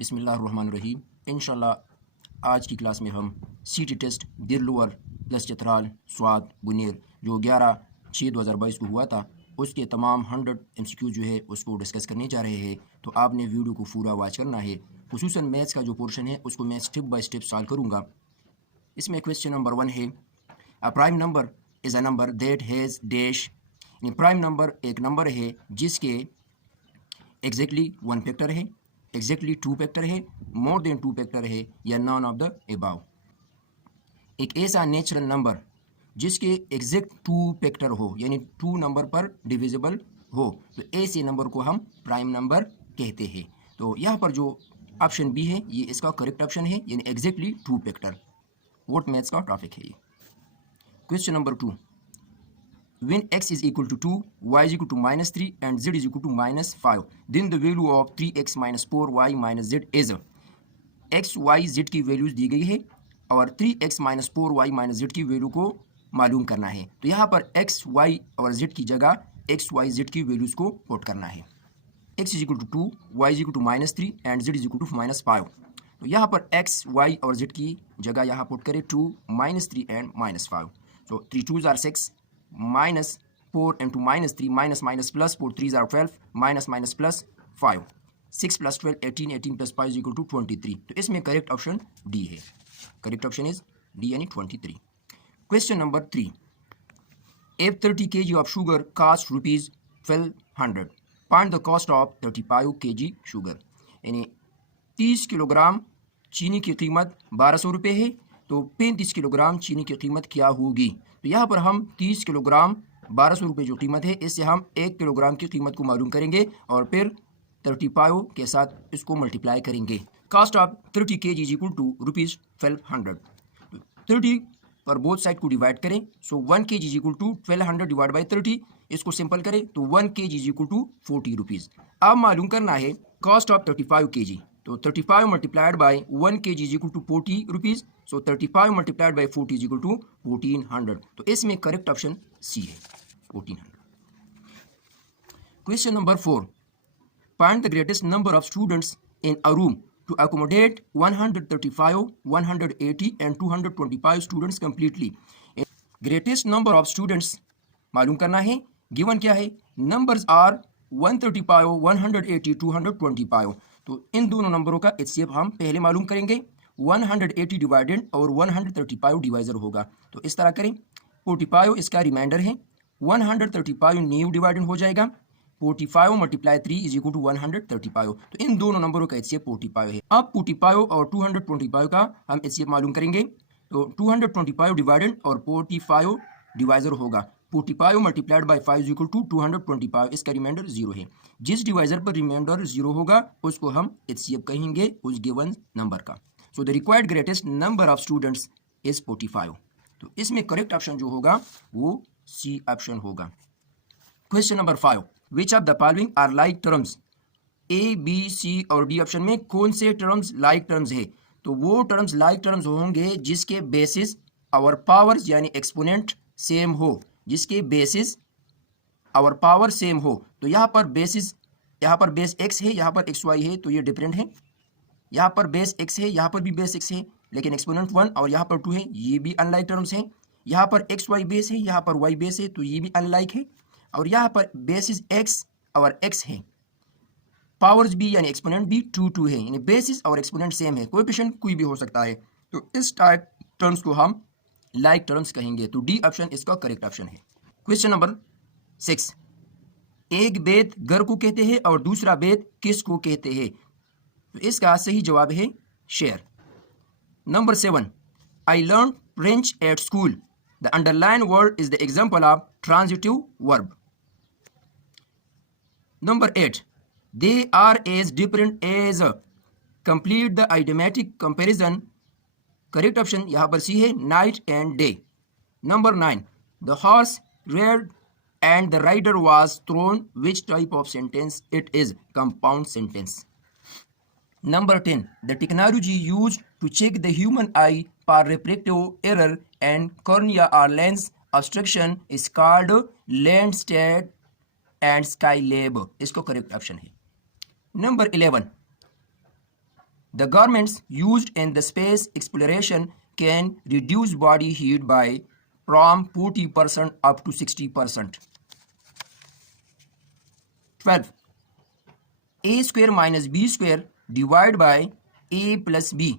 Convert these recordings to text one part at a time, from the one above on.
बिस्मिल्लाहिर्रहमानिर्रहीम। इंशाल्लाह आज की क्लास में हम सीटी टेस्ट दिरलोअर प्लस चतराल स्वाद बुनेर जो 11/6/2022 को हुआ था उसके तमाम 100 MCQ जो है उसको डिस्कस करने जा रहे हैं। तो आपने वीडियो को पूरा वॉच करना है। खुसूसन मैथ्स का जो पोर्शन है उसको मैं स्टेप बाय स्टेप सॉल्व करूँगा। इसमें क्वेश्चन नंबर 1 है, a prime number is a number that has dash. Prime number एक नंबर है जिसके एग्जैक्टली 1 फैक्टर है, एग्जैक्टली 2 फैक्टर है, मोर देन 2 फैक्टर है या नॉन ऑफ द अबव। एक ऐसा नेचुरल नंबर जिसके एग्जैक्ट 2 फैक्टर हो यानी 2 नंबर पर डिविजिबल हो, तो ऐसे नंबर को हम प्राइम नंबर कहते हैं। तो यहाँ पर जो ऑप्शन बी है ये इसका करेक्ट ऑप्शन है, यानी एग्जैक्टली 2 फैक्टर। वोट मैथ्स का टॉपिक है ये। Question number 2, when x is equal to 2, y is equal to -3 and z is equal to -5, then the value of 3x minus 4y minus z is। x, y, z की values दी गई है और 3x minus 4y minus z की value को मालूम करना है। तो यहाँ पर x, y और z की जगह x, y, z की वैल्यूज को पुट करना है। x is equal to 2, y is equal to -3 and z is equal to -5। तो यहाँ पर x, y और z की जगह यहाँ पुट करें 2, -3 and -5। तो 3 2s are 6, minus 4 into -3 minus minus plus 4 3s are 12 minus minus plus 5, 6 plus 12 18, 18 plus 5 is equal to 23। तो इसमें करेक्ट ऑप्शन डी है। करेक्ट ऑप्शन इज डी यानी 23। Question number 3, if 30 kg of sugar cost rupees 1200, find the cost of 35 kg sugar। यानी 30 kilogram चीनी की कीमत 1200 रुपये है, तो 35 किलोग्राम चीनी की कीमत क्या होगी। तो यहाँ पर हम 30 किलोग्राम 1200 रुपये जो कीमत है इससे हम 1 किलोग्राम की कीमत को मालूम करेंगे और फिर 35 के साथ इसको मल्टीप्लाई करेंगे। Cost of 30 kg is equal to rupees 1200। 30 पर बोथ साइड को डिवाइड करें, so 1 kg is equal to 1200 divide by 30। इसको सिंपल करें तो 1 kg is equal to 40 rupees. अब मालूम करना है कॉस्ट ऑफ 35 kg, तो 35 multiplied by 1 kg is equal to 40 rupees. So 35 multiplied by 40 is equal to 1400। तो इसमें करेक्ट ऑप्शन सी है, 1400। Question number 4, find the greatest number of students in a room to accommodate 135, 180 and 225 students completely। Greatest number of students मालूम करना है। Given क्या है, numbers are 135, 180, 225। तो इन दोनों नंबरों का HCF हम पहले मालूम करेंगे। 180 डिवाइडेड और 135 डिवाइजर होगा, तो इस तरह करें। 45 इसका रिमाइंडर है, 135 न्यू डिवाइडेड हो जाएगा। 45 मल्टीप्लाई 3 इज इक्वल टू 135। तो इन दोनों नंबरों का HCF 45 है। अब 45 और 225 का हम HCF मालूम करेंगे, तो 225 डिवाइडेड और 45 डिवाइजर होगा। 45 multiplied by 5 is equal to 225। इसका रिमाइंडर 0 है। जिस डिवाइजर पर रिमाइंडर 0 होगा उसको हम HCF कहेंगे उस गिवन नंबर का। So the required greatest number of students is 45। तो इसमें करेक्ट ऑप्शन जो होगा वो सी ऑप्शन होगा। Question number 5, which of the following are like terms. A, B, C और डी ऑप्शन में कौन से टर्म्स लाइक टर्म्स है। तो वो टर्म्स लाइक टर्म्स होंगे जिसके बेसिस और पावर्स यानी एक्सपोनेंट सेम हो, जिसके बेसिस और पावर सेम हो। तो यहाँ पर बेसिस, यहाँ पर बेस x है, यहाँ पर xy है, तो ये डिफरेंट है। यहाँ पर बेस x है, यहाँ पर भी बेस x है, लेकिन एक्सपोनेंट 1 और यहाँ पर 2 है, ये भी अनलाइक टर्म्स हैं। यहाँ पर xy बेस है, यहाँ पर y बेस है, तो ये भी अनलाइक है। और यहाँ पर बेसिस x और x है, पावर्स भी यानी एक्सपोनेंट भी 2 2 है, यानी बेसिस और एक्सपोनेंट सेम है, कोएफिशिएंट कोई भी हो सकता है। तो इस टाइप टर्म्स को हम लाइक टर्म्स कहेंगे। तो डी ऑप्शन इसका करेक्ट ऑप्शन है। क्वेश्चन नंबर 6, एक बेद घर को कहते हैं और दूसरा बेद किस को कहते हैं। तो इसका सही जवाब है share. Number 7, I learn French at school. The underline word is the example of transitive verb. Number 8, they are as different as। complete the idiomatic comparison। Correct option यहाँ पर सी है, night and day. Number 9, the horse reared and the rider was thrown। which type of sentence it is। compound sentence। Number 10, the technology used to check the human eye for refractive error and cornea or lens obstruction is called Landsat and Skylab। इसको correct option है। Number 11, the garments used in the space exploration can reduce body heat by from 40% up to 60%. 12. A square minus B square divide by A plus B.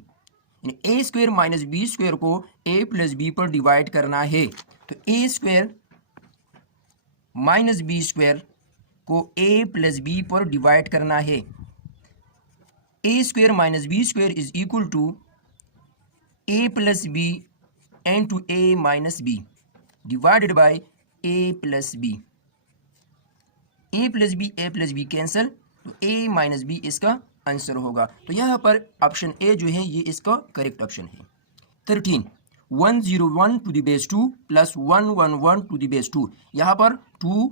A square minus B square को A plus B पर divide करना है. तो A square minus B square को A plus B पर divide करना है. A square minus B square is equal to A plus B into A minus B divided by A plus B. A plus B cancel, तो A minus B इसका answer होगा. तो यहाँ पर option A जो है ये इसका करेक्ट ऑप्शन है. 13. 101 to the base 2 plus 111 to the base 2. यहाँ पर 2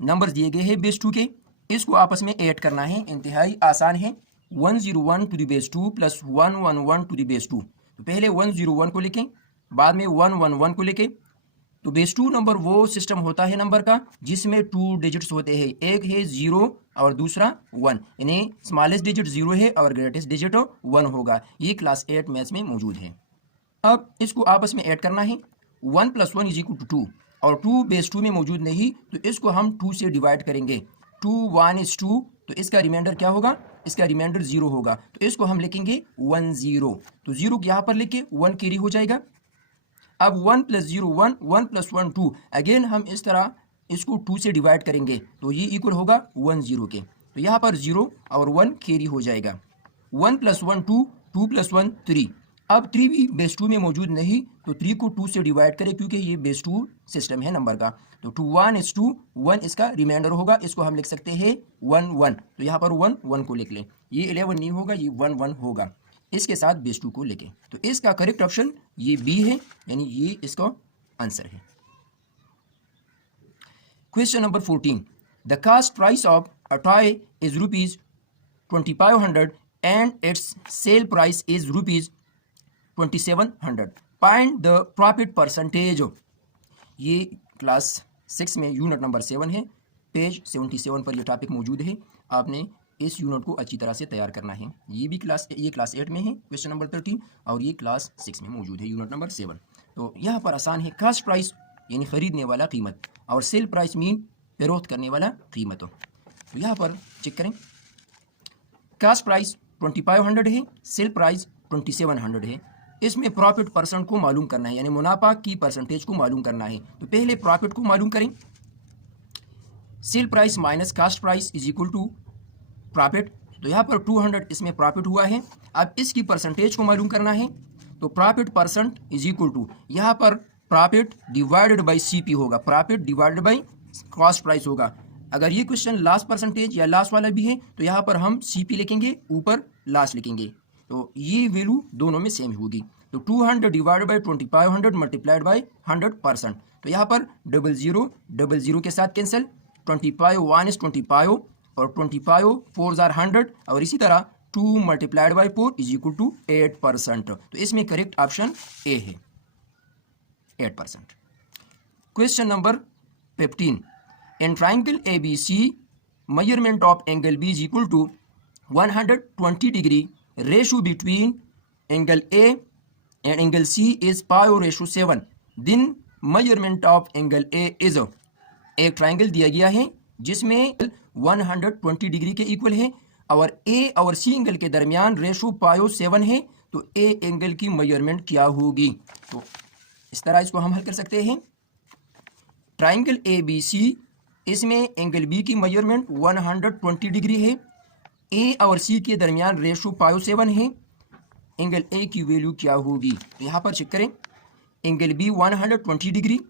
नंबर दिए गए हैं बेस 2 के, इसको आपस में ऐड करना है. इंतहाई आसान है. 101 to the base 2 plus 111 to the base 2. तो पहले 101 को लिखें, बाद में 111 को लिखें. तो बेस 2 नंबर वो सिस्टम होता है नंबर का जिसमें 2 डिजिट्स होते हैं. एक है 0 और दूसरा 1, यानी स्मॉलेस्ट डिजिट 0 है और ग्रेटेस्ट डिजिट 1 होगा. ये क्लास 8 मैथ्स में मौजूद है. अब इसको आपस में ऐड करना है. 1 प्लस 1 इज इक्वल टू 2 और 2 बेस 2 में मौजूद नहीं, तो इसको हम 2 से डिवाइड करेंगे. 2 1 इज 2, तो इसका रिमाइंडर क्या होगा? इसका रिमाइंडर 0 होगा. तो इसको हम लिखेंगे 1 0. तो 0 यहाँ पर लिखे 1 कैरी हो जाएगा. अब 1 प्लस 0 1, 1 प्लस 1 2. अगेन हम इस तरह इसको 2 से डिवाइड करेंगे, तो ये इक्वल होगा 1 0 के. तो यहाँ पर 0 और 1 कैरी हो जाएगा. 1 प्लस 1 2, 2 प्लस 1 3. अब 3 भी बेस 2 में मौजूद नहीं, तो 3 को 2 से डिवाइड करें क्योंकि ये बेस 2 सिस्टम है नंबर का. तो 2 1 इज 2, 1 इसका रिमाइंडर होगा. इसको हम लिख सकते हैं 1 1. तो यहाँ पर 1 1 को लिख लें. ये 11 नहीं होगा, ये 1 1 होगा. इसके साथ बेस 2 को लेके, तो इसका करेक्ट ऑप्शन ये बी है, यानी ये इसका आंसर है. Question number 14. The cost price of a toy is ₹2500 and it's sale price is ₹2700. Find the profit percentage. ये क्लास 6 में यूनिट नंबर 7 है. पेज 77 पर यह टॉपिक मौजूद है. आपने इस यूनिट को अच्छी तरह से तैयार करना है. ये क्लास 8 में है क्वेश्चन नंबर 13, और ये क्लास 6 में मौजूद है यूनिट नंबर 7. तो यहाँ पर आसान है. कॉस्ट प्राइस यानी खरीदने वाला कीमत, और सेल प्राइस मीन फरोख्त करने वाला कीमत. तो यहाँ पर चेक करें. कॉस्ट प्राइस 2500 है, सेल प्राइस 2700 है. इसमें प्रॉफिट परसेंट को मालूम करना है, यानी मुनाफा की परसेंटेज को मालूम करना है. तो पहले प्रॉफिट को मालूम करें. Sale price minus cost price is equal to profit. तो यहाँ पर 200 इसमें प्रॉफिट हुआ है. अब इसकी परसेंटेज को मालूम करना है. तो profit percent is equal to, यहाँ पर प्रॉफिट डिवाइडेड बाय सीपी होगा. Profit divided by cost price होगा. अगर ये क्वेश्चन लास्ट परसेंटेज या लास्ट वाला भी है, तो यहाँ पर हम सीपी लिखेंगे, ऊपर लास्ट लिखेंगे. तो ये वैल्यू दोनों में सेम होगी. तो 200 डिवाइडेड बाय 2500 मल्टीप्लाइड बाय 100%. तो यहाँ पर 00 के साथ कैंसिल. 25 1 इज 25 और 25 4 आर 100, और इसी तरह 2 multiplied by 4 is equal to 8%. तो इसमें करेक्ट ऑप्शन ए है, 8%. Question number 15. In triangle A B C measurement of angle B is equal to 120 degree. Ratio between angle A and angle C is π/7. Then measurement of angle A is. एक triangle दिया गया है जिसमें 120 degree के equal है, और ए और C angle के दरमियान रेशो π/7 है. तो ए एंगल की मेजरमेंट क्या होगी? तो इस तरह इसको हम हल कर सकते हैं. ट्राइंगल ए बी सी, इसमें एंगल बी की मेजरमेंट 120 डिग्री है. ए और सी के दरमियान रेशो π/7 है. एंगल ए की वैल्यू क्या होगी? तो यहाँ पर चेक करें. Angle B 120 degree,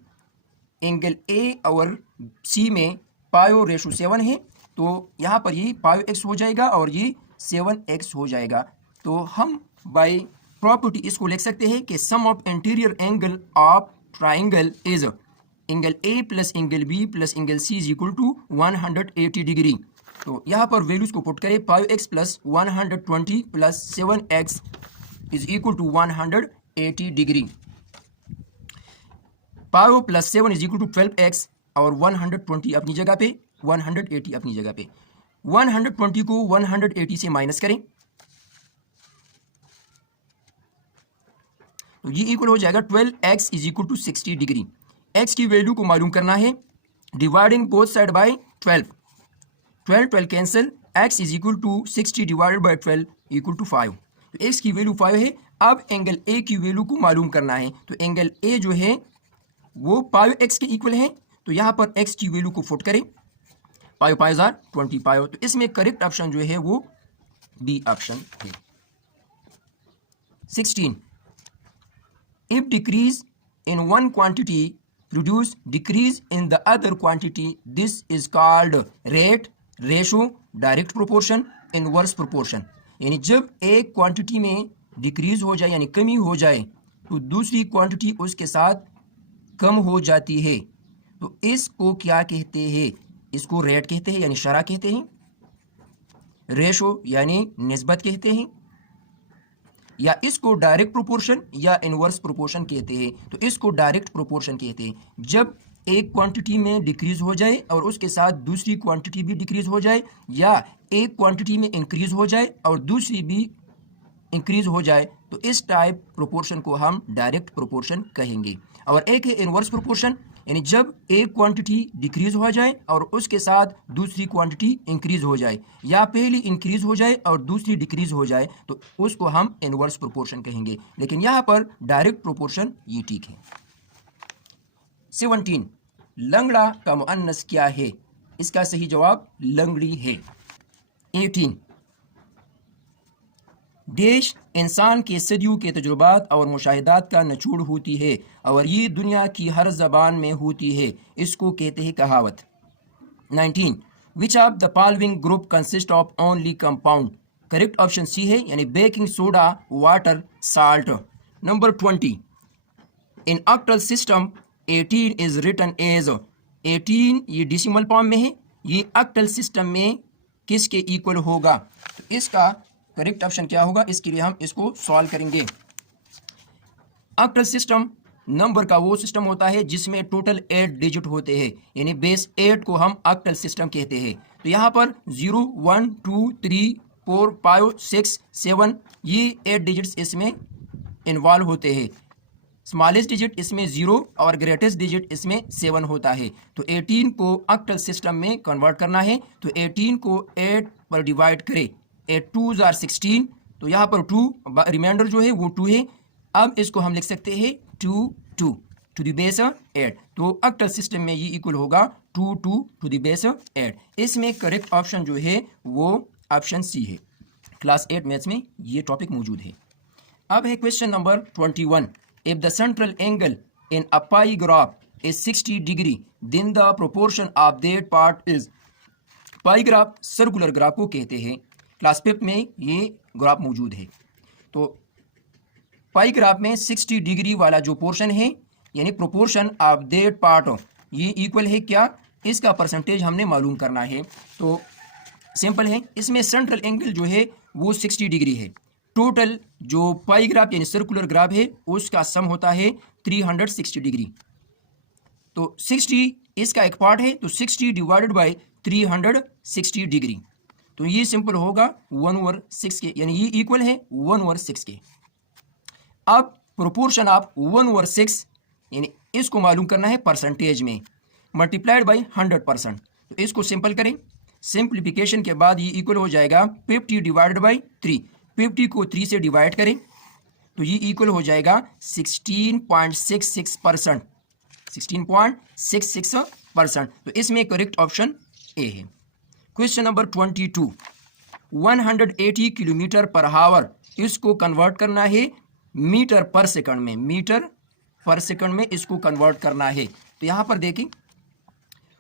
angle A और सी में π/7 है. तो यहाँ पर ये πx हो जाएगा और ये 7x हो जाएगा. तो हम बाय प्रॉपर्टी इसको लिख सकते हैं कि sum of interior angle of triangle is angle A plus angle B plus angle C is equal to 180 degree. तो यहाँ पर वैल्यूज को पुट करें. 5x plus 120 plus 7x is equal to 180 degree. 5 plus 7 is equal to 12x, और 120 अपनी जगह पे, 180 अपनी जगह पे. 120 को 180 से माइनस करें. तो ये इक्वल हो जाएगा 12x is equal to 60 degree. x की वैल्यू को मालूम करना है, dividing both side by 12, 12 cancel, x is equal to 60 divided by 12 equal to 5। तो x की वैल्यू 5 है। अब एंगल A की वैल्यू को मालूम करना है, तो एंगल A जो है वो 5x के इक्वल है। तो यहाँ पर x की वैल्यू को पुट करें, 5 5 25। तो इसमें करेक्ट ऑप्शन जो है वो बी ऑप्शन है। 16, if decrease in one quantity produce decrease in the other quantity, this is called rate, ratio, direct proportion, inverse proportion. यानी जब एक क्वांटिटी में डिक्रीज हो जाए यानी कमी हो जाए तो दूसरी क्वांटिटी उसके साथ कम हो जाती है। तो इसको क्या कहते हैं? इसको रेट कहते हैं यानी शरह कहते हैं, रेशो यानी निस्बत कहते हैं, या इसको डायरेक्ट प्रोपोर्शन या इनवर्स प्रोपोर्शन कहते हैं। तो इसको डायरेक्ट प्रोपोर्शन कहते हैं। जब एक क्वांटिटी में डिक्रीज हो जाए और उसके साथ दूसरी क्वांटिटी भी डिक्रीज हो जाए, या एक क्वांटिटी में इंक्रीज हो जाए और दूसरी भी इंक्रीज हो जाए, तो इस टाइप प्रोपोर्शन को हम डायरेक्ट प्रोपोर्शन कहेंगे। और एक है इनवर्स प्रोपोर्शन, यानी जब एक क्वांटिटी डिक्रीज हो जाए और उसके साथ दूसरी क्वांटिटी इंक्रीज हो जाए, या पहली इंक्रीज हो जाए और दूसरी डिक्रीज हो जाए, तो उसको हम इनवर्स प्रोपोर्शन कहेंगे। लेकिन यहाँ पर डायरेक्ट प्रोपोर्शन ये ठीक है। 17, लंगड़ा का मुअन्नस क्या है? इसका सही जवाब लंगड़ी है। 18, देश इंसान के सदियों के तजुर्बात और मुशाहिदात का निचोड़ होती है और ये दुनिया की हर ज़बान में होती है, इसको कहते हैं कहावत। 19, which of the following group consist of only compound? Correct option C है, यानी baking soda, water, salt. Number 20, in octal system 18 is written as, 18 ये डेसिमल फॉर्म में है, ये ऑक्टल सिस्टम में किसके इक्वल होगा? तो इसका करेक्ट ऑप्शन क्या होगा? इसके लिए हम इसको सॉल्व करेंगे। ऑक्टल सिस्टम नंबर का वो सिस्टम होता है जिसमें टोटल 8 डिजिट होते हैं, यानी बेस 8 को हम ऑक्टल सिस्टम कहते हैं। तो यहाँ पर 0 1 2 3 4 5 6 7 ये 8 डिजिट्स इसमें इन्वॉल्व होते हैं। स्मॉलेस्ट डिजिट इसमें 0 और ग्रेटेस्ट डिजिट इसमें 7 होता है। तो 18 को ऑक्टल सिस्टम में कन्वर्ट करना है, तो 18 को 8 पर डिवाइड करें, 8 2s are 16, तो यहाँ पर 2 रिमाइंडर जो है वो 2 है। अब इसको हम लिख सकते हैं 2 2 टू द बेस 8। तो ऑक्टल सिस्टम में ये इक्वल होगा 2 2 टू द बेस 8। इसमें करेक्ट ऑप्शन जो है वो ऑप्शन सी है। क्लास 8 मैथ्स में ये टॉपिक मौजूद है। अब है question number 21, if the central angle in a pie graph is 60 degree then the proportion of that part is. Pie graph circular graph को कहते हैं। क्लास 5 में ये ग्राफ मौजूद है। तो पाई ग्राफ में 60 डिग्री वाला जो पोर्शन है, यानी प्रोपोर्शन ऑफ दैट पार्ट, ये इक्वल है क्या? इसका परसेंटेज हमने मालूम करना है। तो सिंपल है, इसमें सेंट्रल एंगल जो है वो 60 डिग्री है। टोटल जो पाई ग्राफ यानी सर्कुलर ग्राफ है उसका सम होता है 360 डिग्री। तो 60 इसका एक पार्ट है, तो 60 डिवाइडेड बाय 360 डिग्री, तो ये सिंपल होगा 1/6 के, यानी ये इक्वल है 1/6 के। अब प्रोपोर्शन ऑफ 1/6 यानी इसको मालूम करना है परसेंटेज में, मल्टीप्लाइड बाय 100%। तो इसको सिंपल करें, सिंप्लीफिकेशन के बाद ये इक्वल हो जाएगा 50 डिवाइडेड बाई 3। 50 को 3 से डिवाइड करें तो ये इक्वल हो जाएगा 16.66%। 16.66%। तो इसमें करेक्ट ऑप्शन ए है। क्वेश्चन नंबर 22, 180 किलोमीटर पर हावर, इसको कन्वर्ट करना है मीटर पर सेकंड में। मीटर पर सेकंड में इसको कन्वर्ट करना है। तो यहाँ पर देखिए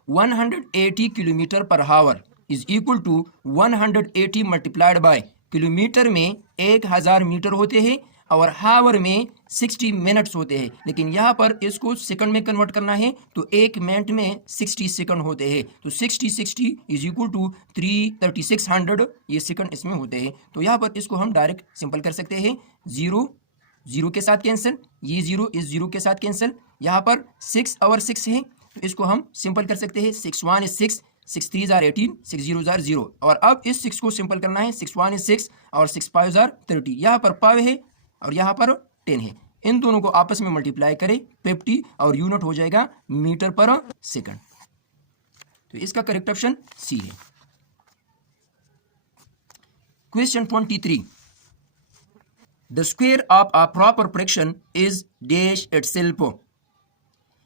180 kilometre per hour is equal to 180 multiplied by, kilometre में 1000 मीटर होते हैं और हावर में 60 मिनट्स होते हैं, लेकिन यहाँ पर इसको सेकंड में कन्वर्ट करना है तो 1 मिनट में 60 सेकंड होते हैं। तो 60 इज इक्वल टू 3600 ये सेकंड इसमें होते हैं। तो यहाँ पर इसको हम डायरेक्ट सिंपल कर सकते हैं, 0 0 के साथ कैंसिल, ये 0 इस 0 के साथ कैंसिल, यहाँ पर 6 और 6 है तो इसको हम सिंपल कर सकते हैं, 6 1 is 6, 6 3 are 18, 6 0 are 0। और अब इस 6 को सिंपल करना है, 6 1 is 6 और 6 5 are 30। यहाँ पर 5 है और यहाँ पर 10 है, इन दोनों को आपस में मल्टीप्लाई करें 50 और यूनिट हो जाएगा मीटर पर सेकंड। तो इसका करेक्ट ऑप्शन सी है। Question 23, the square of a proper fraction is dash itself.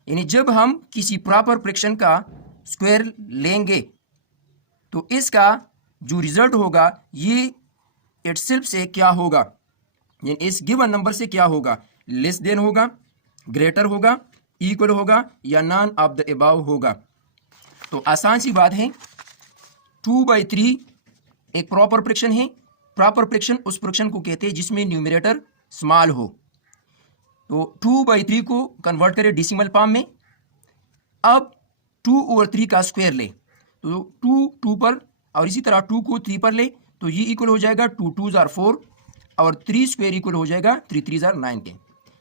यानी जब हम किसी प्रॉपर फ्रैक्शन का स्क्वायर लेंगे तो इसका जो रिजल्ट होगा ये इटसेल्फ से क्या होगा, यानी इस गिवन नंबर से क्या होगा, लेस देन होगा, ग्रेटर होगा, इक्वल होगा या नॉन ऑफ द अबव होगा। तो आसान सी बात है, 2/3 एक प्रॉपर फ्रैक्शन है। प्रॉपर फ्रैक्शन उस फ्रैक्शन को कहते हैं जिसमें न्यूमरेटर स्मॉल हो। तो 2/3 को कन्वर्ट करें डेसिमल फॉर्म में। अब 2/3 का स्क्वायर ले तो 2 पर और इसी तरह 2 को 3 पर ले तो ये इक्वल हो जाएगा 2 2 = 4 और 3 स्क्वायर इक्वल हो जाएगा 3 3 = 9 के।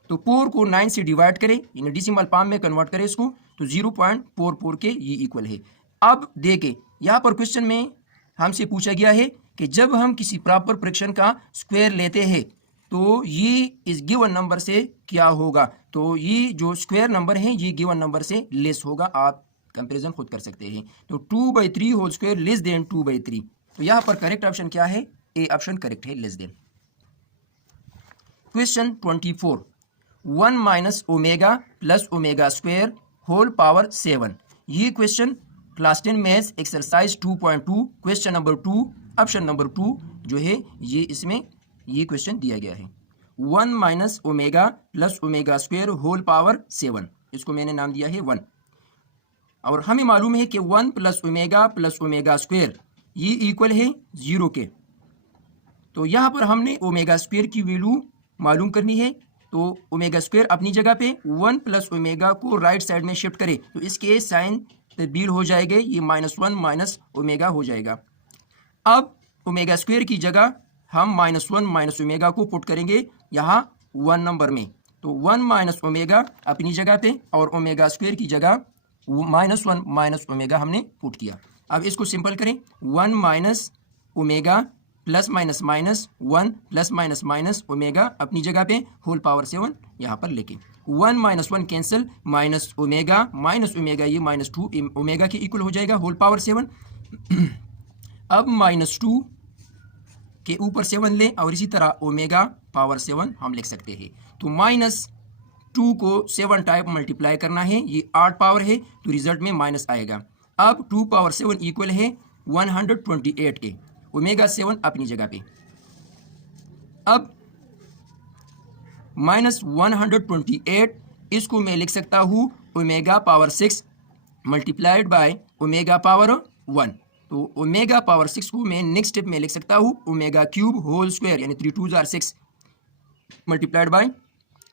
तो 4 को 9 से डिवाइड करें, यानी डेसिमल फॉर्म में कन्वर्ट करें इसको, तो 0.44 के ये इक्वल है। अब देखें यहाँ पर क्वेश्चन में हमसे पूछा गया है कि जब हम किसी प्रॉपर फ्रैक्शन का स्क्वायर लेते हैं तो ये इस गिवन नंबर से क्या होगा। तो ये जो स्क्वायर नंबर है ये गिवन नंबर से लेस होगा। आप कंपैरिजन खुद कर सकते हैं। तो 2/3 होल स्क्वायर लेस देन 2/3। तो यहाँ पर करेक्ट ऑप्शन क्या है, ए ऑप्शन करेक्ट है, less than. Question 24, 1 minus omega plus omega square whole power 7। ये question class 10 maths exercise 2.2 question number 2 option number 2 जो है ये इसमें ये क्वेश्चन दिया गया है। 1 minus omega plus omega square whole power 7, इसको मैंने नाम दिया है 1। और हमें मालूम है कि 1 प्लस ओमेगा स्क्वायर ये इक्वल है 0 के। तो यहाँ पर हमने ओमेगा स्क्वायर की वैल्यू मालूम करनी है। तो ओमेगा स्क्वायर अपनी जगह पे 1 प्लस ओमेगा को राइट साइड में शिफ्ट करें तो इसके साइन तब्दील हो जाएंगे, ये -1 माइनस ओमेगा हो जाएगा। अब ओमेगा स्क्वायर की जगह हम -1 माइनस ओमेगा को पुट करेंगे यहाँ 1 नंबर में। तो 1 माइनस ओमेगा अपनी जगह पे और ओमेगा स्क्वायर की जगह -1 माइनस ओमेगा हमने पुट किया। अब इसको सिंपल करें, 1 minus omega plus minus minus 1 plus minus minus omega अपनी जगह पे होल पावर 7 यहाँ पर लेके 1 माइनस 1 कैंसिल, माइनस ओमेगा ये -2 ओमेगा के इक्वल हो जाएगा होल पावर 7। अब -2 के ऊपर 7 लें और इसी तरह ओमेगा पावर 7 हम लिख सकते हैं। तो -2 को 7 टाइप मल्टीप्लाई करना है, ये 8 पावर है तो रिजल्ट में माइनस आएगा। अब 2 पावर 7 इक्वल है 128 के, ओमेगा 7 अपनी जगह पे। अब -128 इसको मैं लिख सकता हूँ omega power 6 multiplied by omega power 1। तो ओमेगा पावर 6 को मैं नेक्स्ट स्टेप में लिख सकता हूँ ओमेगा क्यूब होल स्क्वायर, यानी 3 2 = 6 मल्टीप्लाइड बाय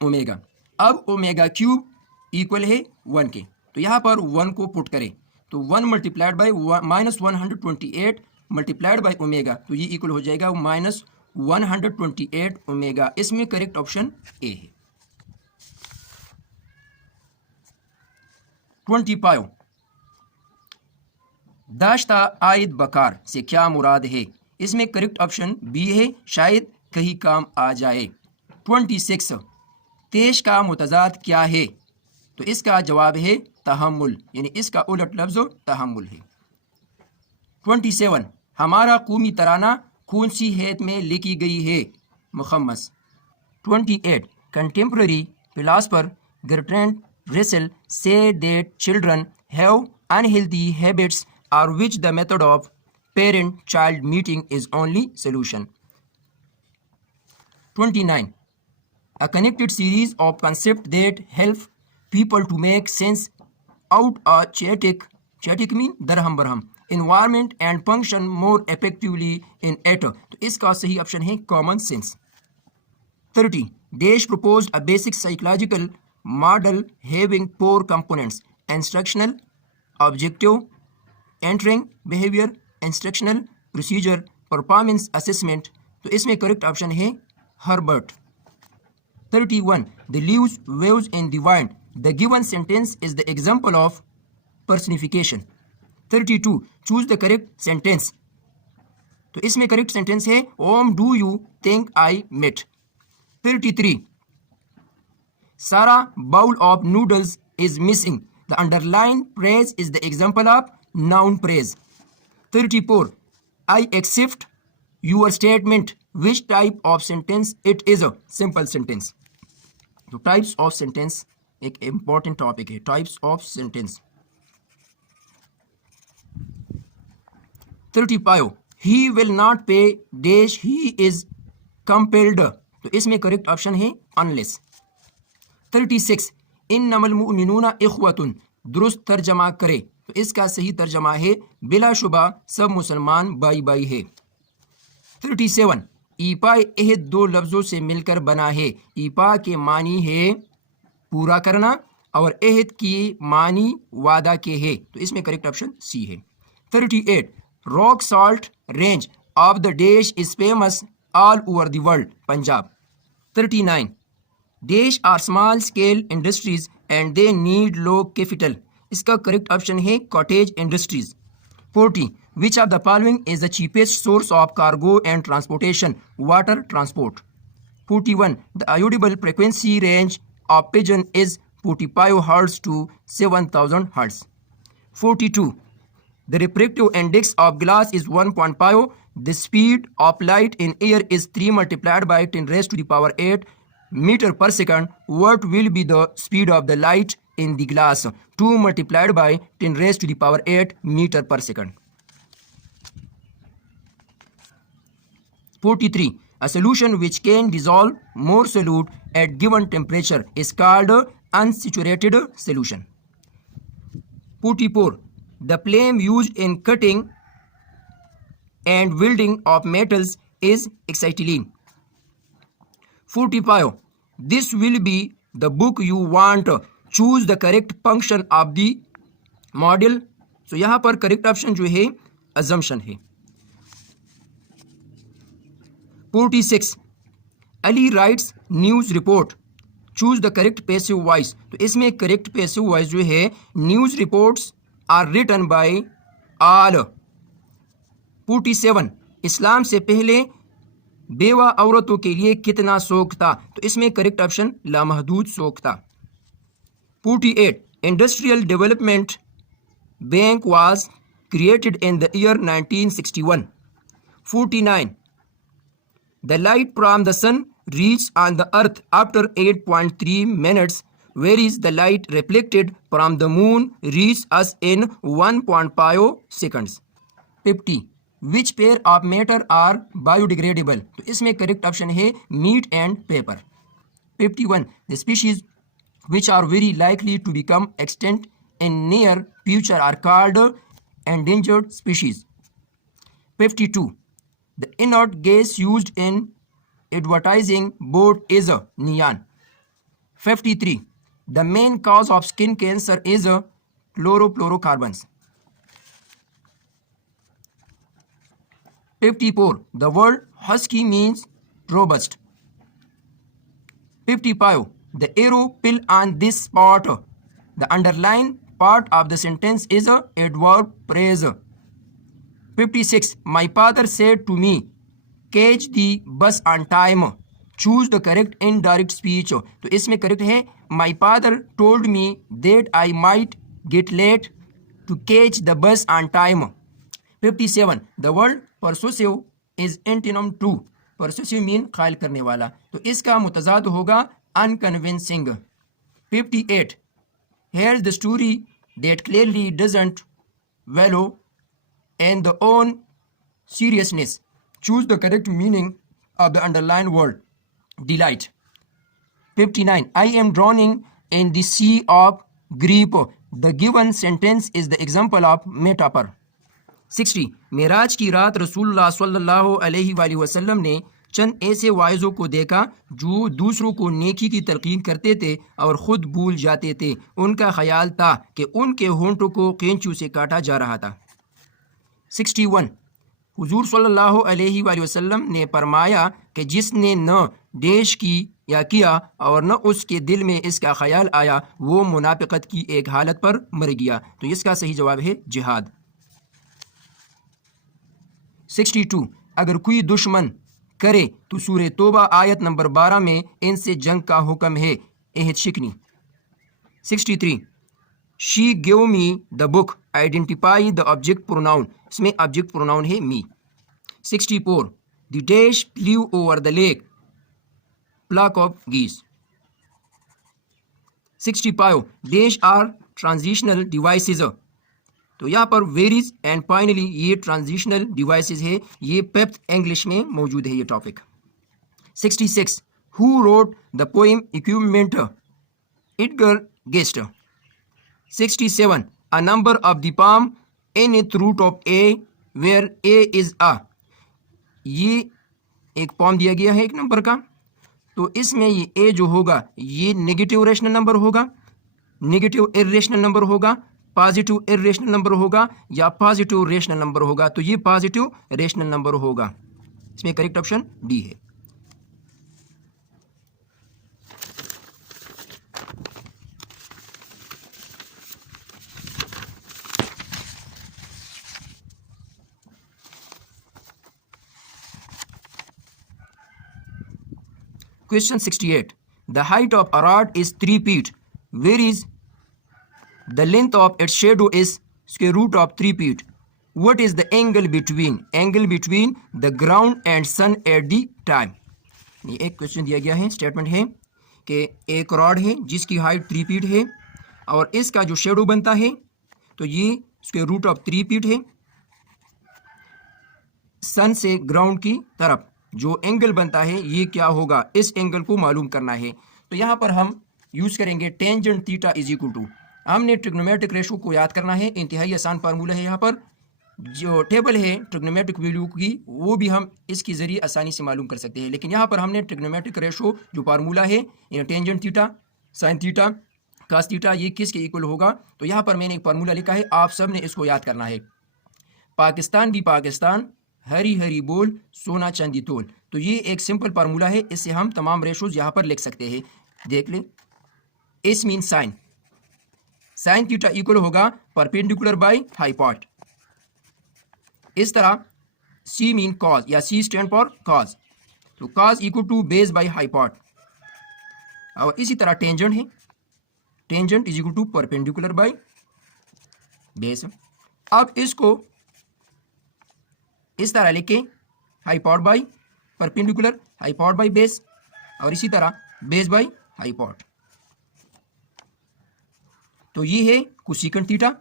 ओमेगा। अब ओमेगा क्यूब इक्वल है 1 के, तो यहाँ पर 1 को पुट करें तो 1 multiplied by -128 multiplied by omega, तो ये इक्वल हो जाएगा -128 ओमेगा। इसमें करेक्ट ऑप्शन ए है। 25, दाश्ता आयद बकार से क्या मुराद है। इसमें करेक्ट ऑप्शन बी है, शायद कहीं काम आ जाए। 26, तेज का मुतजाद क्या है। तो इसका जवाब है तहम्मुल, यानी इसका उलट लफ्ज़ तहम्मुल है। 27, हमारा कौमी तराना कौन सी हैत में लिखी गई है, मुखम्मस। 28, contemporary philosopher Bertrand Russell said that children have unhealthy habits or which the method of parent-child meeting is only solution. 29, a connected series of concepts that help people to make sense out a chaotic mean दरहम Barham environment and function more effectively in it. तो इसका सही option है common sense. 30, Dash proposed a basic psychological model having 4 components: instructional, objective, entering, behavior, instructional, procedure, performance assessment. तो इसमें correct option है Herbert. 31, the leaves waves in the wind. The given sentence is the example of personification. 32, choose the correct sentence. तो इसमें correct sentence है whom do you think I met. 33, Sarah bowl of noodles is missing. The underlined phrase is the example of noun phrase. 34. I accept your statement. Which type of sentence it is? A simple sentence. तो types of sentence एक important topic है. Types of sentence. 35. He will not पे dash he is compelled. तो इसमें correct option है unless. 36. इन्नमल मुमिनूना इख्वतुन. दुरुस्त तर्जमा करे तो इसका सही तर्जमा है बिलाशुबा सब मुसलमान भाई भाई है. 37. ईपा एहद दो लफ्ज़ों से मिलकर बना है. ईपा के मानी है पूरा करना और एहद की मानी वादा के है. तो इसमें करेक्ट ऑप्शन सी है. 38. Rock salt range of the dash is famous all over the world. Punjab. 39. Dash are small scale industries and they need low capital. इसका करेक्ट ऑप्शन है cottage industries. 40. Which of the following is the cheapest source of cargo and transportation? Water transport. 41. The audible frequency range of pigeon is 45 Hz to 7000 Hz. 42. The refractive index of glass is 1.5. The speed of light in air is 3 multiplied by 10 raised to the power 8 meter per second. What will be the speed of the light in the glass? 2 multiplied by 10 raised to the power 8 meter per second. 43. A solution which can dissolve more solute at given temperature is called unsaturated solution. 44. The flame used in cutting and welding of metals is acetylene. 45. This will be the book you want. Choose the correct function of the model. So यहाँ पर correct option जो है assumption है. 46. Ali writes news report. Choose the correct passive voice. तो इसमें correct passive voice जो है news reports are written by all. 47. इस्लाम से पहले बेवा औरतों के लिए कितना शौक था? तो इसमें करेक्ट ऑप्शन लामहदूद शौक था. 48. Industrial Development Bank was created in the year 1961. 49. The light from the sun reaches on the earth after 8.3 minutes, whereas the light reflected from the moon reaches us in 1.5 seconds. 50. Which pair of matter are biodegradable? तो इसमें correct option है meat and paper. 51. The species which are very likely to become extinct in near future are called endangered species. 52. The inert gas used in advertising board is neon. 53. The main cause of skin cancer is chlorofluorocarbons. 54. The word husky means robust. 55. The arrow pill on this spot. The underlined part of the sentence is adverb phrase. 56. My father said to me, catch the bus on time. Choose the correct indirect speech. तो इसमें correct है my father told me that I might get late to catch the bus on time. 57. The word persuasive is antonym to. persuasive mean ख़ायल करने वाला, तो इसका मुतज़ाद होगा unconvincing. 58. Here's the story that clearly doesn't wallow and the own seriousness. Choose the correct meaning of the underlined word delight. 59. I am drowning in the sea of grief. The given sentence is the example of metaphor. 60. Meraj की रात रसूलुल्लाह सल्लल्लाहु अलैहि वसल्लम ने चंद ऐसे वाइजों को देखा जो दूसरों को नेकी की तलकीन करते थे और ख़ुद भूल जाते थे. उनका ख्याल था कि उनके होंठों को कैंचू से काटा जा रहा था. 61. हुजूर सल्लल्लाहु अलैहि वसल्लम ने फरमाया कि जिसने न देश की या किया और न उसके दिल में इसका ख्याल आया वो मुनाफिकत की एक हालत पर मर गया. तो इसका सही जवाब है जिहाद. 62. अगर कोई दुश्मन करे तो सूरह तौबा आयत नंबर 12 में इनसे जंग का हुक्म है. AH शिकनी। 63 she give me the book, identify the object pronoun, इसमें ऑब्जेक्ट प्रोनाउन है me. 64 the dash flew over the lake, flock of geese. 65 dash are transitional devices, तो यहाँ पर वेरीज एंड फाइनली ये ट्रांजिशनल डिवाइसेज है, ये पेप्थ इंग्लिश में मौजूद है ये topic. 66 who wrote the poem equipment, Edgar Guest. 67 a number of the palm nth root of a where a is a, ये एक पॉम दिया गया है एक नंबर का, तो इसमें ये a जो होगा ये नेगेटिव रेशनल नंबर होगा, नेगेटिव इर्रेशनल नंबर होगा, पॉजिटिव इर्रेशनल नंबर होगा या पॉजिटिव रेशनल नंबर होगा, तो ये पॉजिटिव रेशनल नंबर होगा। इसमें करेक्ट ऑप्शन डी है। Question 68 the height of a rod is 3 feet, where is the length of its shadow is square root of 3 feet, what is the angle between the ground and sun at the time। ये एक question दिया गया है, statement है कि एक rod है जिसकी हाइट 3 फीट है और इसका जो शेडो बनता है तो ये स्क्वायर रूट ऑफ 3 फीट है, सन से ग्राउंड की तरफ जो एंगल बनता है ये क्या होगा, इस एंगल को मालूम करना है। तो यहाँ पर हम यूज करेंगे tangent theta is equal to, हमने ट्रिग्नोमेट्रिक रेशो को याद करना है, इंतहाई आसान फार्मूला है। यहाँ पर जो टेबल है ट्रिग्नोमेट्रिक वैल्यू की वो भी हम इसके जरिए आसानी से मालूम कर सकते हैं, लेकिन यहाँ पर हमने ट्रिग्नोमेट्रिक रेशो जो फार्मूला है tangent theta sine theta cos theta ये किसके इक्वल होगा, तो यहाँ पर मैंने एक फार्मूला लिखा है, आप सब ने इसको याद करना है। पाकिस्तान भी पाकिस्तान, हरी हरी बोल, सोना चांदी तोल, तो ये एक सिंपल फार्मूला है, इससे हम तमाम रेशोज यहाँ पर लिख सकते हैं। देख ले, S mean sine, sine theta equal होगा परपेंडिकुलर बाय हाइपोट। इस तरह सी मीन कॉज या सी स्टैंड फॉर कॉज, तो cos equal to base by hypot. और इसी तरह टेंजेंट है, tangent is equal to perpendicular by base. अब इसको इस तरह लिखे hypot by perpendicular, hypot by base, और इसी तरह बेस बाय हाइपोट। तो ये है कोसेकेंट थीटा,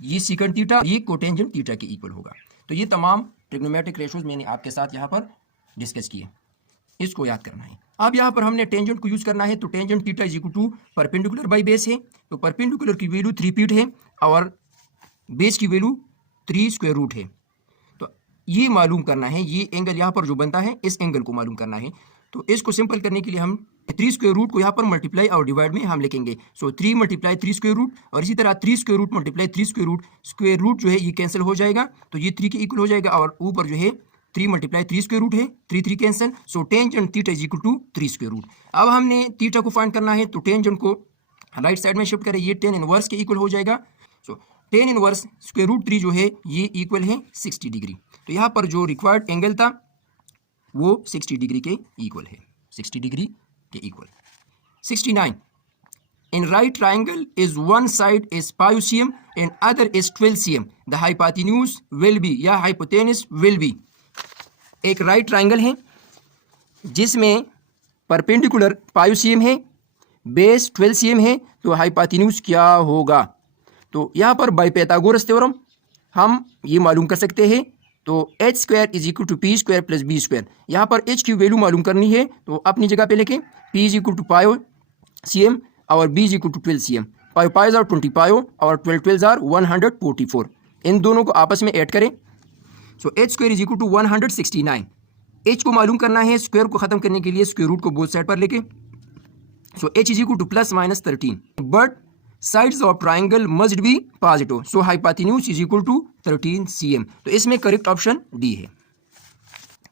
ये सेकंड थीटा, ये कोटेंजेंट थीटा के इक्वल होगा। तो ये तमाम ट्रिग्नोमेट्रिक रेशोज मैंने आपके साथ यहाँ पर डिस्कस किए, इसको याद करना है। अब यहाँ पर हमने टेंजेंट को यूज करना है, तो tangent theta is equal to perpendicular by base है, तो परपेंडिकुलर की वैल्यू 3 फीट है और बेस की वैल्यू 3 स्क्वायर रूट है। ये मालूम करना है, ये एंगल यहाँ पर जो बनता है इस एंगल को मालूम करना है। तो इसको सिंपल करने के लिए हम 3 स्क्वायर रूट को यहाँ पर मल्टीप्लाई और डिवाइड में हम लिखेंगे। सो 3 मल्टीप्लाई 3 स्क्वायर रूट, और इसी तरह 3 square root multiply 3 square root जो है ये कैंसिल हो जाएगा, तो ये 3 के इक्वल हो जाएगा, और ऊपर जो है 3 मल्टीप्लाई 3 स्क्वायर रूट है, 3 cancel, so tangent theta is equal to 3 square root. अब हमने थीटा को फाइंड करना है, तो टेंजेंट को राइट साइड में शिफ्ट करें, ये tan इनवर्स के इक्वल हो जाएगा। सो tan इनवर्स स्क्वायर रूट 3 जो है ये इक्वल है 60 डिग्री। तो यहाँ पर जो रिक्वायर्ड एंगल था वो 60 डिग्री के इक्वल है, 60 डिग्री के equal. 69 in right triangle is one side is 5 cm and other is 12 cm, the hypotenuse will be या हाइपोटेनस विल बी। एक राइट ट्राइंगल है जिसमें परपेंडिकुलर 5 cm है, बेस 12 cm है, तो हाइपोटेन्यूज क्या होगा। तो यहाँ पर बाय पाइथागोरस थ्योरम हम ये मालूम कर सकते हैं, तो H square is equal to P square plus B square. यहाँ पर एच की वैल्यू मालूम करनी है, तो अपनी जगह पे लिखें, P is equal to 5 cm और B is equal to 12 cm। 5 5 are 25 और 12 12 आर 144। इन दोनों को आपस में ऐड करें, so H square is equal to 169। H को मालूम करना है, स्क्वायर को खत्म करने के लिए स्क्वायर रूट को बोथ साइड पर लेके, so H is equal two plus minus 13, but sides of triangle must be positive, so hypotenuse is equal to 13 cm। तो इसमें करेक्ट ऑप्शन डी है।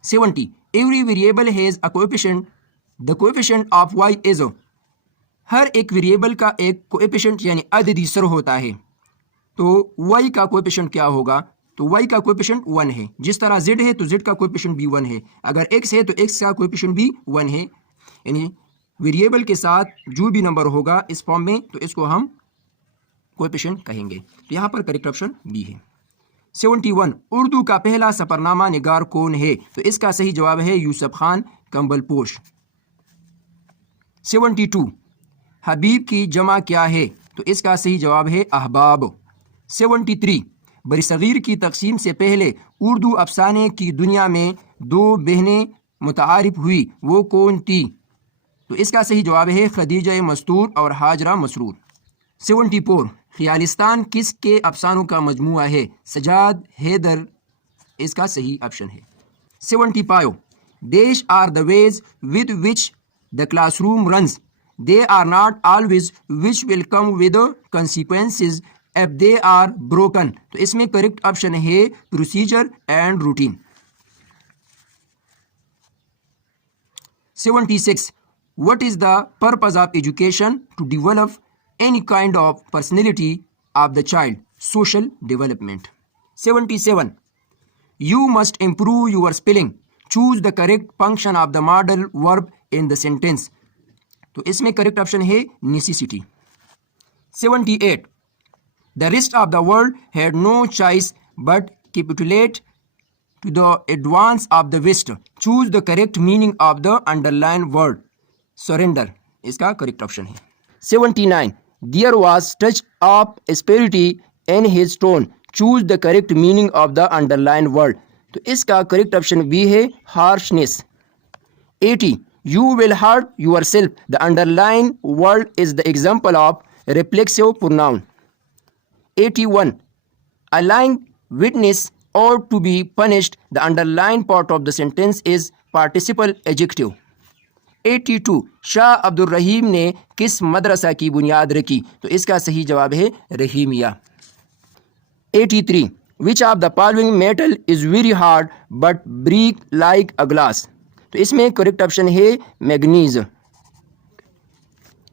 70 every variable has a coefficient, the coefficient of y is, हर एक variable का एक coefficient यानी अददी sir होता है, तो y का कोएफिशिएंट क्या होगा, तो y का कोएफिशिएंट 1 है। जिस तरह z है तो z का कोएफिशिएंट भी 1 है, अगर x है तो x का कोएफिशिएंट भी 1 है, यानी वेरिएबल के साथ जो भी नंबर होगा इस फॉर्म में तो इसको हम कोएफिशिएंट कहेंगे। तो यहाँ पर करेक्ट ऑप्शन बी है। 71 उर्दू का पहला सफरनामा निगार कौन है? तो इसका सही जवाब है यूसुफ खान कंबलपोश। 72 हबीब की जमा क्या है? तो इसका सही जवाब है अहबाब। 73 बरसगीर की तकसीम से पहले उर्दू अफसाने की दुनिया में दो बहनें मुतारिफ हुई, वो कौन थी? तो इसका सही जवाब है खदीजा मस्तूर और हाजरा मसरूर। 74 ख्यालिस्तान किसके अफसानों का मजमुआ है? सजाद हैदर इसका सही ऑप्शन है। 75 dash are the ways with which the classroom runs, they are not always which will come with consequences if they are broken. तो इसमें करेक्ट ऑप्शन है procedure and routine. 76 what is the purpose of education? To develop any kind of personality of the child, social development. 77 you must improve your spelling, choose the correct function of the modal verb in the sentence। तो इसमें correct option है necessity। 78 the rest of the world had no choice but capitulate to the advance of the west, choose the correct meaning of the underlined word surrender इसका correct option है। 79 there was touch of asperity in his tone, choose the correct meaning of the underlined word। तो इसका correct option B है harshness। 80 you will hurt yourself, the underlined word is the example of reflexive pronoun। 81 a lying witness ought to be punished, the underlined part of the sentence is participle adjective। 82 Shah Abdul Rahim ने किस मदरसा की बुनियाद रखी? तो इसका सही जवाब है Rahimiya. 83 which of the following metal is very hard but break like a glass? तो इसमें करेक्ट ऑप्शन है manganese.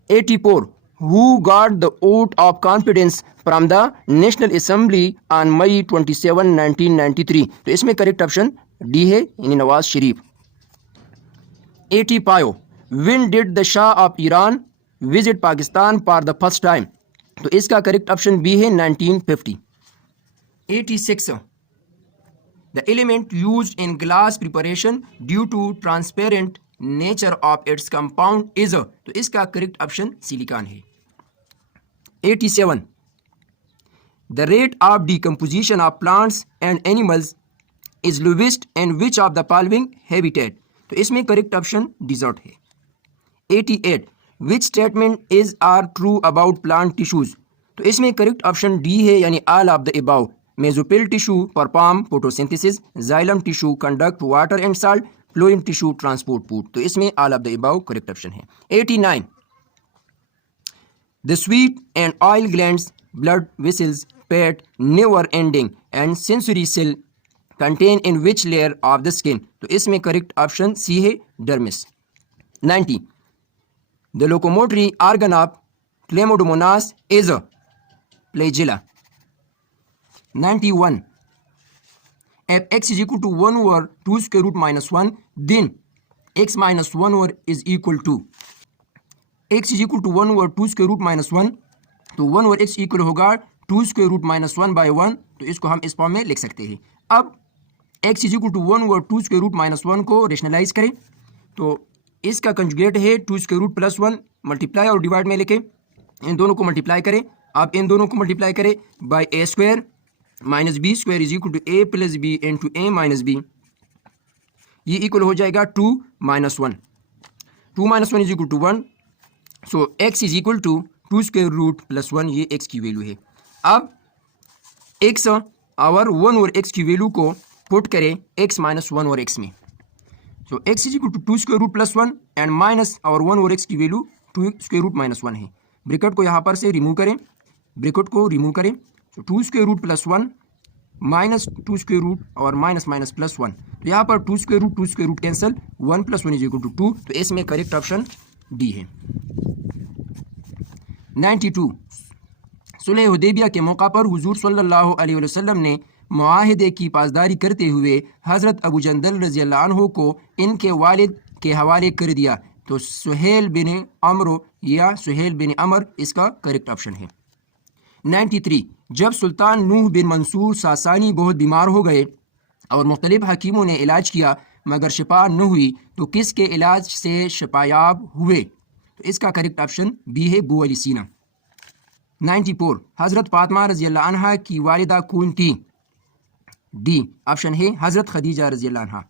84 who got the oath of confidence from the National Assembly on May 27, 1993? तो इसमें करेक्ट ऑप्शन डी है यानी Nawaz Sharif. 85 when did the Shah of Iran visit Pakistan for the first time? तो इसका correct option B है 1950। 86 the element used in glass preparation due to transparent nature of its compound is, तो इसका correct option silicon है। 87 the rate of decomposition of plants and animals is lowest in which of the following habitat? तो इसमें correct option dessert है। 88 which statement is are true about plant tissues? तो इसमें correct option D है यानी all of the above। Mesophyll tissue perform photosynthesis, xylem tissue conduct water and salt, phloem tissue transport food. तो इसमें all of the above correct option है। 89 the sweat and oil glands, blood vessels, fat, nerve ending and sensory cell contain in which layer of the skin? तो इसमें correct option C है dermis. 90 the locomotory organ of chlamydomonas is flagella. 91 if x is equal to 1 over 2 square root minus 1 then x minus 1 over is equal to, x is equal to 1 over 2 square root minus 1, तो 1 over x equal होगा 2 square root minus 1 by 1। तो इसको हम इस form में लिख सकते हैं। अब x is equal to 1 over 2 square root minus 1 को रेशनलाइज करें तो इसका कंजुगेट है 2 square root plus 1, मल्टीप्लाई और डिवाइड में लेके इन दोनों को मल्टीप्लाई करें। अब इन दोनों को मल्टीप्लाई करें by A square minus B square is equal to A plus B into A minus B. ये इक्वल हो जाएगा 2 minus 1, 2 minus 1 is equal to 1। So x is equal to 2 square root plus 1, ये x की value है। अब x और 1 और x की वैल्यू को पुट करें x माइनस 1 और x में। So x is equal to 2 square root plus 1 and minus और 1 और x की वैल्यू 2 स्क्वायर रूट माइनस 1 है। ब्रैकेट को यहाँ पर से रिमूव करें, ब्रैकेट को रिमूव करें। तो 2 square root plus 1 minus 2 square root और माइनस माइनस प्लस 1, तो यहाँ पर 2 square root cancel, 1 plus 1 is equal to 2। तो इसमें करेक्ट ऑप्शन डी है। 92 सुलह हुदैबिया के मौका पर हुजूर सल्लल्लाहु अलैहि वसल्लम ने मुआहिदे की पासदारी करते हुए हज़रत अबू जंदल रज़ी अल्लाह अन्हु को इनके वालिद के हवाले कर दिया। तो सुहेल बिन अमरो या सुहेल बिन अमर इसका करेक्ट ऑप्शन है। 93, जब सुल्तान नूह बिन मंसूर सासानी बहुत बीमार हो गए और मुख्तलिफ हकीमों ने इलाज किया मगर शिफा न हुई तो किसके इलाज से शिफायाब हुए? तो इसका करेक्ट ऑप्शन बी है, अबू अली सीना। 94, हज़रत फातिमा रज़ी अल्लाह अन्हा की वालिदा कौन थी? डी ऑप्शन है, हज़रत खदीजा रज़ी अल्लाह अन्हा।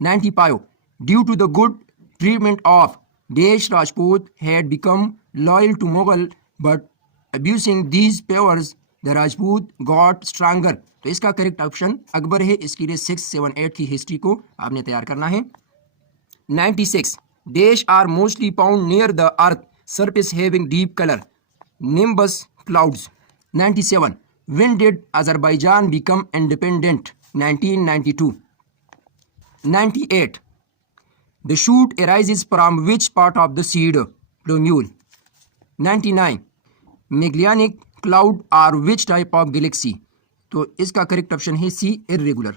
95, due to the good treatment of these Rajput had become loyal to Mughal but abusing these powers the Rajput got stronger। तो इसका करेक्ट ऑप्शन अकबर है। इसके लिए 6, 7, 8 की हिस्ट्री को आपने तैयार करना है। 96, these are mostly found near the earth surface having deep colour nimbus clouds. 97, when did Azerbaijan become independent? 1992। 98, the shoot arises from which part of the seed plumule? 99, Magellanic cloud are which type of galaxy? तो इसका correct option है C, irregular.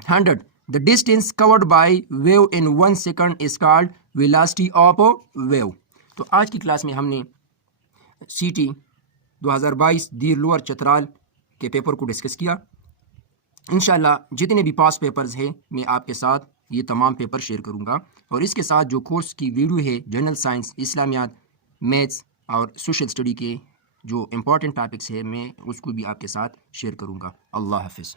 100, the distance covered by wave in 1 second is called velocity of wave. तो आज की class में हमने सीटी 2022 दीर लोअर चतराल के पेपर को डिस्कस किया। इंशाल्लाह जितने भी पास पेपर्स हैं मैं आपके साथ ये तमाम पेपर शेयर करूँगा और इसके साथ जो कोर्स की वीडियो है जनरल साइंस, इस्लामियात, मैथ्स और सोशल स्टडी के जो इम्पोर्टेंट टॉपिक्स है मैं उसको भी आपके साथ शेयर करूँगा। अल्लाह हाफिज़।